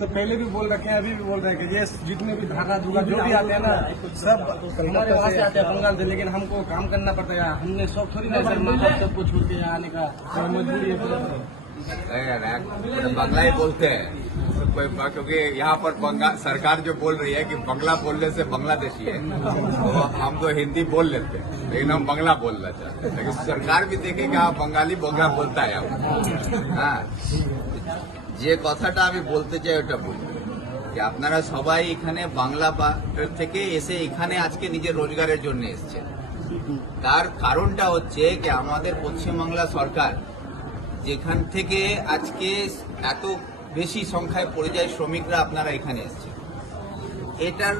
तो पहले भी बोल रखे हैं, अभी भी बोल रहे हैं कि ये जितने भी धागा धुगा जो भी आते हैं ना, सब हमारे वहाँ से आते हैं बंगाल से, लेकिन हमको काम करना पड़ता है। हमने शौक थोड़ी ना सर माँ बाप सबको छोड़ के यहाँ आने का, मजबूरी है। बंगला ही बोलते हैं क्योंकि यहाँ पर सरकार जो बोल रही है कि बंगला बोलने से बांग्लादेशी है, तो हम तो हिंदी बोल लेते हैं, लेकिन हम बंगला बोलना चाहते हैं। लेकिन सरकार भी देखे कि हाँ बंगाली बंगला बोलता है। हाँ, যে কথাটা আমি বলতে চাই ওটা বলি যে আপনারা সবাই এখানে বাংলা থেকে এসে এখানে আজকে নিজের রোজগারের জন্য এসেছেন। তার কারণটা হচ্ছে কি আমাদের পশ্চিমবাংলা সরকার যেখান থেকে আজকে এত বেশি সংখ্যায় পরিযায়ী শ্রমিকরা আপনারা এখানে এসেছেন, এটার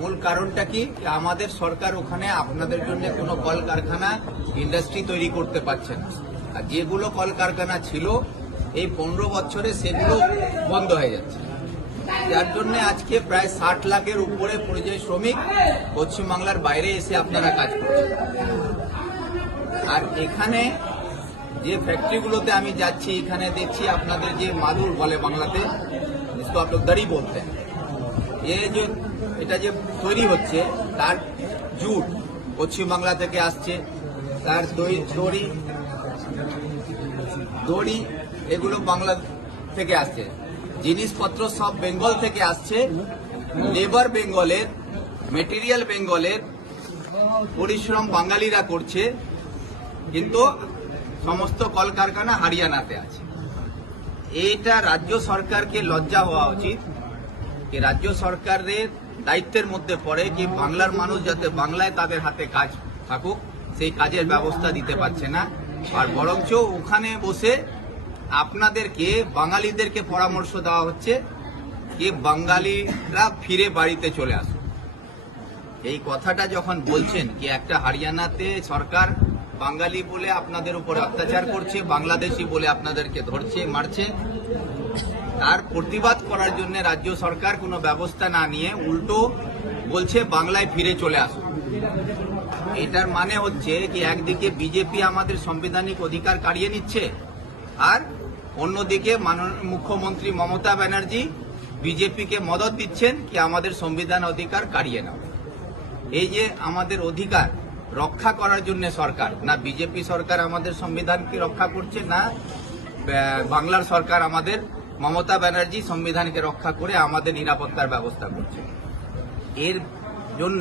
মূল কারণটা কি আমাদের সরকার ওখানে আপনাদের জন্য কোনো কলকারখানা ইন্ডাস্ট্রি তৈরি করতে পারছে না। আর যেগুলো কলকারখানা ছিল এই 15 বছরে সেগুলো বন্ধ হয়ে যাচ্ছে, যার জন্য আজকে প্রায় 60 লাখের উপরে পরিযায়ী শ্রমিক পশ্চিমবাংলার বাইরে এসে আপনারা কাজ করছেন। আর এখানে যে ফ্যাক্টরিগুলোতে আমি যাচ্ছি এখানে দেখছি আপনাদের যে মাদুর বলে বাংলাতে, जिसको आप लोग दरी बोलते हैं, এটা যে তৈরি হচ্ছে তার জুট পশ্চিমবাংলা থেকে আসছে, তার দড়ি এগুলো বাংলা থেকে আসছে, জিনিসপত্র সব বেঙ্গল থেকে আসছে, লেবার বেঙ্গলের, মেটেরিয়াল বেঙ্গলের, পরিশ্রম বাঙালিরা করছে, কিন্তু সমস্ত কলকারখানা হরিয়ানাতে আছে। এটা রাজ্য সরকারকে লজ্জা হওয়া উচিত कि রাজ্য সরকারের দায়িত্বের মধ্যে পড়ে কি বাংলার মানুষ যাতে বাংলায় তাদের হাতে কাজ থাকুক সেই কাজের ব্যবস্থা দিতে পারছে না, আর বরঞ্চ ওখানে বসে আপনাদেরকে বাঙালিদেরকে পরামর্শ দেওয়া হচ্ছে কি বাঙালিরা ফিরে বাড়িতে চলে আসুক। এই কথাটা যখন বলছেন কি একটা হরিয়ানাতে সরকার বাঙালি বলে আপনাদের উপরে অত্যাচার করছে, বাংলাদেশি বলে আপনাদেরকে ধরছে মারছে, তার প্রতিবাদ করার জন্য রাজ্য সরকার কোনো ব্যবস্থা না নিয়ে উল্টো বলছে বাংলায় ফিরে চলে আসুন। এটার মানে হচ্ছে কি একদিকে বিজেপি আমাদের সাংবিধানিক অধিকার কাড়িয়ে নিচ্ছে, আর অন্যদিকে মাননীয় মুখ্যমন্ত্রী মমতা ব্যানার্জি বিজেপিকে মদত দিচ্ছেন কি আমাদের সংবিধান অধিকার কাড়িয়ে নাও। এই যে আমাদের অধিকার রক্ষা করার জন্য সরকার, না বিজেপি সরকার আমাদের সংবিধানকে রক্ষা করছে, না বাংলার সরকার আমাদের মমতা ব্যানার্জি সংবিধানকে রক্ষা করে আমাদের নিরাপত্তার ব্যবস্থা করছে। এর জন্য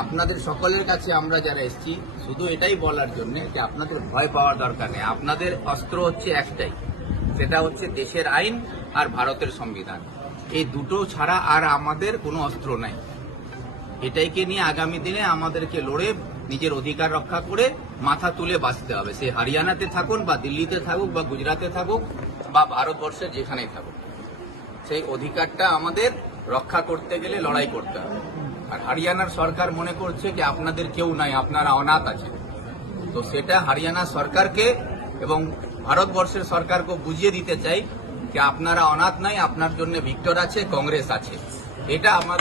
আপনাদের সকলের কাছে আমরা যারা এসেছি শুধু এটাই বলার জন্য যে আপনাদের ভয় পাওয়ার দরকার নেই। আপনাদের অস্ত্র হচ্ছে একটাই, সেটা হচ্ছে দেশের আইন আর ভারতের সংবিধান। এই দুটো ছাড়া আর আমাদের কোনো অস্ত্র নাই। এটাইকে নিয়ে আগামী দিনে আমাদেরকে লড়ে নিজের অধিকার রক্ষা করে মাথা তুলে বাঁচতে হবে। সে হরিয়ানাতে থাকুন বা দিল্লিতে থাকুক বা গুজরাটে থাকুক বা ভারতবর্ষের যেখানেই থাকুক, সেই অধিকারটা আমাদের রক্ষা করতে গেলে লড়াই করতে হবে। আর হরিয়ানার সরকার মনে করছে যে আপনাদের কেউ নাই, আপনারা অনাথ আছেন, তো সেটা হরিয়ানা সরকারকে এবং ভারতবর্ষের সরকারকে বুঝিয়ে দিতে চাই যে আপনারা অনাথ নাই, আপনার জন্য ভিক্টর আছে, কংগ্রেস আছে। এটা আমার